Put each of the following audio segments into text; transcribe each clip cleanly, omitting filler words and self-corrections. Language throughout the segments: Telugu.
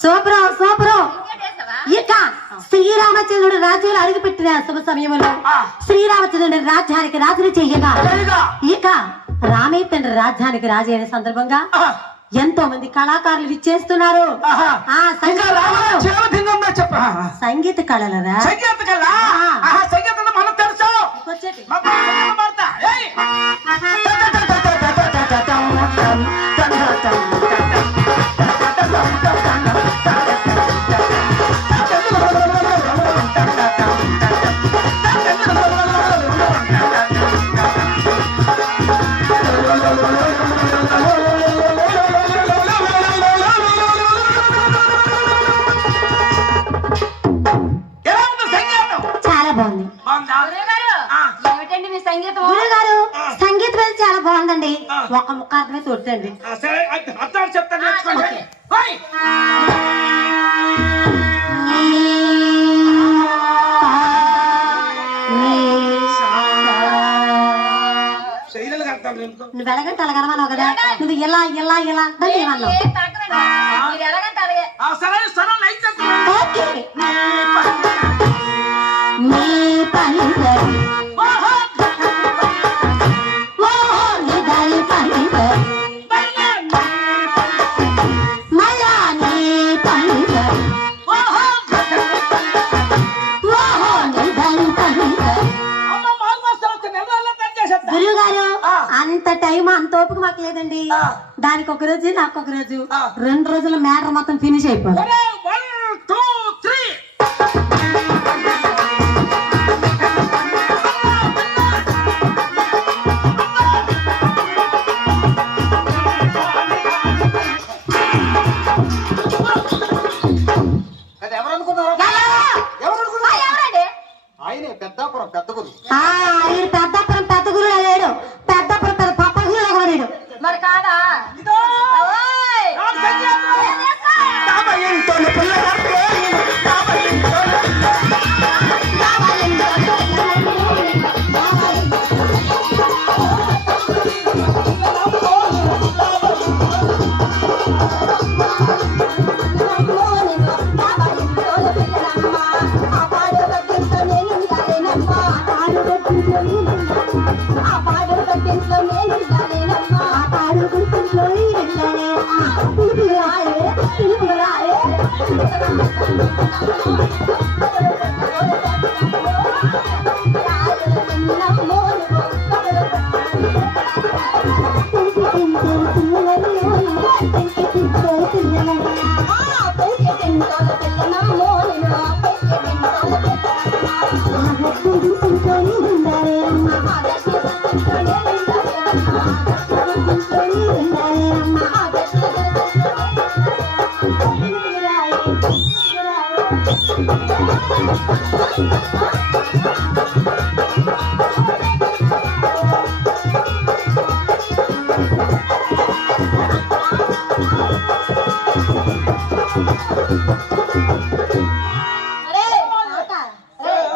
సూపరం సూపరం. ఇక శ్రీరామచంద్రుడు రాజ్యాలు అడుగుపెట్టిన శుభ సమయంలో శ్రీరామచంద్రుడి రాజ్యానికి రాజుని చెయ్యగా ఇక రామయ్య తండ్రి రాజ్యానికి రాజు అయిన సందర్భంగా ఎంతో మంది కళాకారులు విచ్చేస్తున్నారు. సంగీత కళలరా మనం తెలుసు. ఒక ముక్క అర్థమే చూడండి. చెప్తాను. నువ్వు ఎలాగంటే అలాగనమన్నావు కదా, నువ్వు ఇలా ఇలా ఇలా అంటే ఏమన్నావు. అంత టైం అంత ఓపిక మాకు లేదండి. దానికి ఒక రోజు నాకు ఒక రోజు 2 రోజుల మ్యాటర్ మొత్తం ఫినిష్ అయిపోయింది. ఆయన పెద్దాపురం పెద్ద గురు. ఆయన పెద్దాపురం పెద్ద గురు లేడు, పెద్దాపురం పెద్ద పప్ప గురు లేడు. మరి కాదా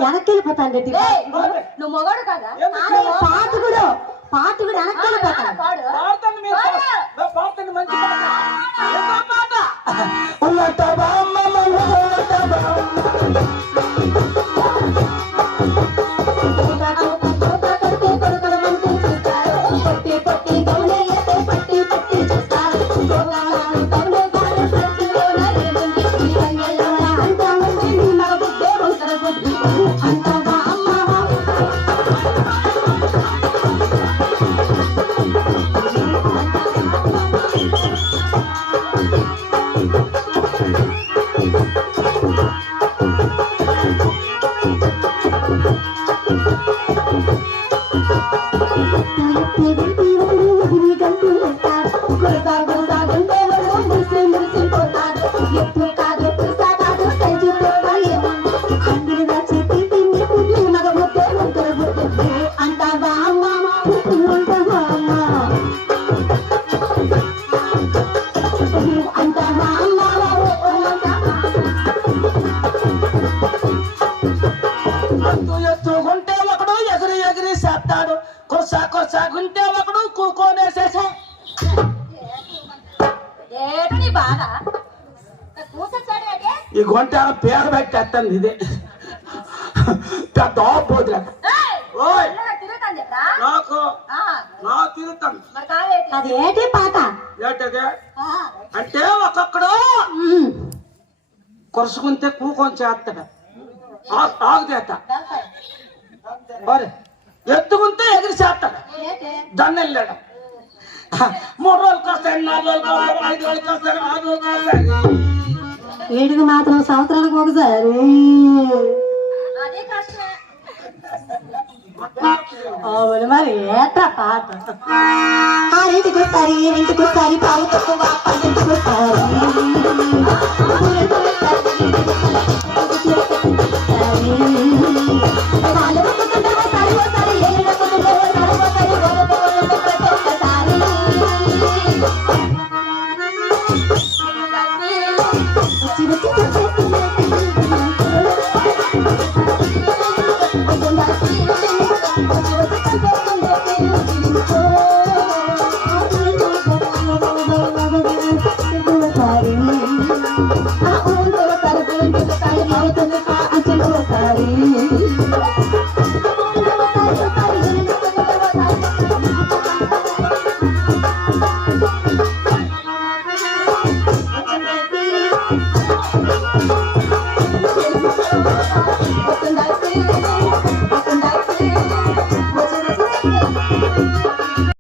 వెనక్కి వెళ్ళిపోతాను. నువ్వు మొగాడు కదా, పాట కూడా వెనక్కి వెళ్ళిపోతాను. కాదా కూర్చొచ్చాడు ఏంటి ఈ గొంట పేరు పెట్టేస్తాను ఇదే పెద్ద పోతులే ఓయ్ తిరుగుతాను చెప్పరా నాకు నా తిరుగుతాను మరి కాదేటి అది ఏంటి పాట ఏంటదే ఆ, అంటే ఒక్కొక్కడు ఉమ్. కొరుసుకుంటే కూకొని చేస్తాడు ఆగుదేత వెళ్తాయి. మరి ఎత్తుకుంటే ఎగిరి చేస్తాడు ఏంటి దాన్ని వెళ్ళాడు 3 రోజులకి వస్తాయి 4 రోజులకి వస్తాయి 5 రోజులకి వస్తాయి 6 రోజులకి వస్తాయి వీడికి మాత్రం సంవత్సరానికి ఒకసారి అదే కష్టమే అవును మరి ఏట్రా పాట ఆరింటికి వస్తారు ఇంటికి వస్తారు పాలు తక్కువ పన్నెండుకి వస్తారు